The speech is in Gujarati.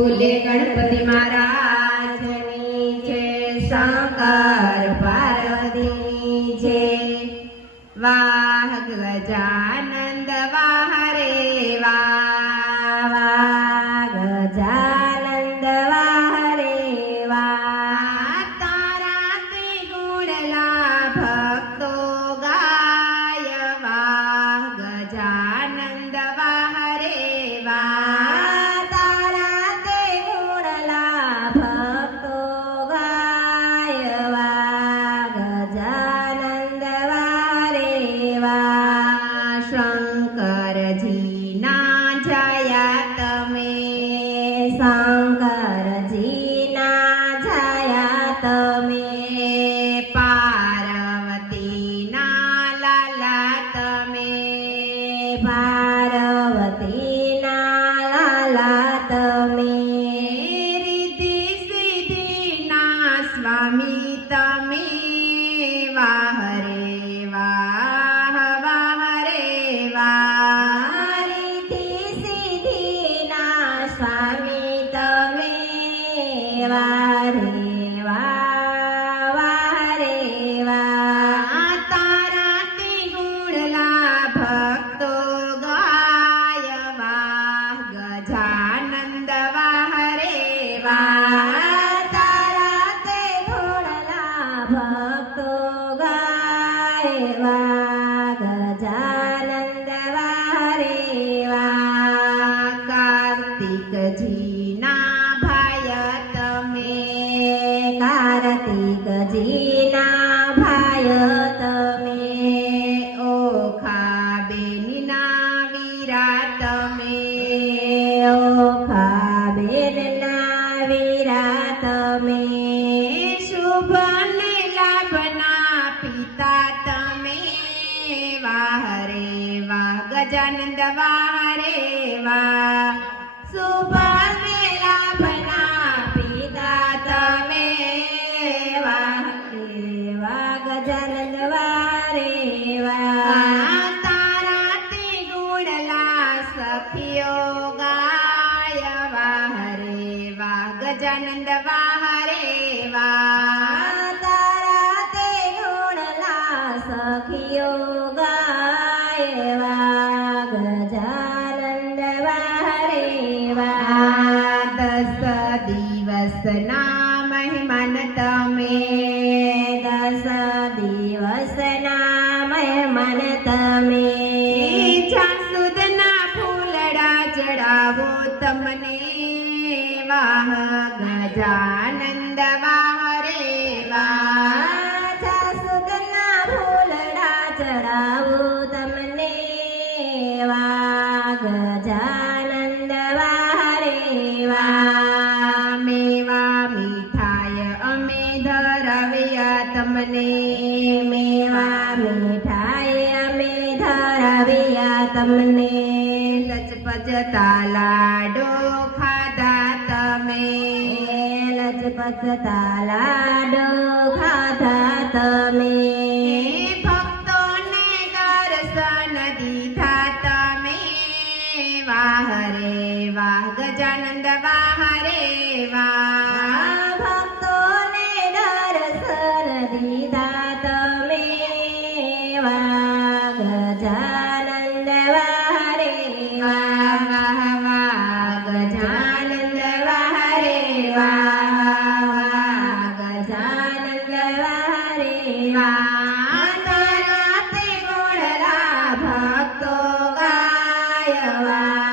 બોલે ગણપતિ મહારાજની છે, શંકર પાર્વતીની છે। વાહ ગજાનંદ વાહ રે વાહ, વાહ ગજાનંદ વાહ રે વાહ। તારા તે ગુણલા ભક્તો ગાય, વાહ ગજાનંદ વાહ રે વાહ। તારા તે ગુણલા ભક્તો ગાય, વાહ ગજાનંદ વાહ રે વાહ। શંકરજીના જયા તમે, શંકરજીના જયા તમે। પાર્વતીના લાલા તમે, પાર્વતીના લાલા તમે। રિદ્ધિ સિદ્ધિના સ્વામી તમે, વાહ રે વાહ, વાહ રે વાહ। રિદ્ધિ સિદ્ધિના સ્વામી તમે, વાહ રે વાહ, વાહ રે વાહ। તારા તે ગુણલા ભક્તો ગાય, વાહ ગજાનંદ વાહ રે વાહ। તારા તે ગુણલા ભક્તો ગાય, વાહ ગજાનંદ વાહ રે વાહ। કાર્તિકજીના ભાય તમે, કાર્તિકજીના ભાય તમે। ઓખા બેનના વીરા તમે, ઓખા બેનના વીરા તમે। શુભ ને લાભના પિતા તમે, વાહ રે વાહ ગજાનંદ વાહ રે વાહ। શુભ ને લાભના પિતા તમે, વાહ રે વાહ ગજાનંદ વાહ રે વાહ। તારા તે ગુણલા સખીઓ ગાય, વાહ રે વાહ ગજાનંદ વાહ રે વાહ। તારા તે ગુણલા સખીઓ ગાય, વાહ ગજાનંદ વાહ રે વાહ। 10 દિવસના મહેમાન તમે, 10 દિવસના મહેમાન તમે। જાસૂદના ફૂલડા ચડાવો તમને, વાહ ગજાનંદ વાહ રે વાહ। જાસૂદના ફૂલડા ચડાવો તમને, વાહ ગજાનંદ વાહ રે વાહ। મેવા મીઠાઈ અમે ધરાવ્યા તમને, મેવા મીઠાઈ અમે ધરાવ્યા તમને। લચપચતા લાડો ખાધા તમે, લચપચતા લાડો ખાધા તમે। ભક્તોને દર્શન દીધા તમે, વાહ રે વાહ ગજાનંદ વાહ રે વાહ। ભક્તોને દર્શન દીધા તમે, વાહ ગજાનંદ વાહ રે વાહ, વાહ વાહ ગજાનંદ વાહ રે વાહ, ગજાનંદ વાહ રે વાહ। તારા તે ગુણલા ભક્તો ગાય, વાહ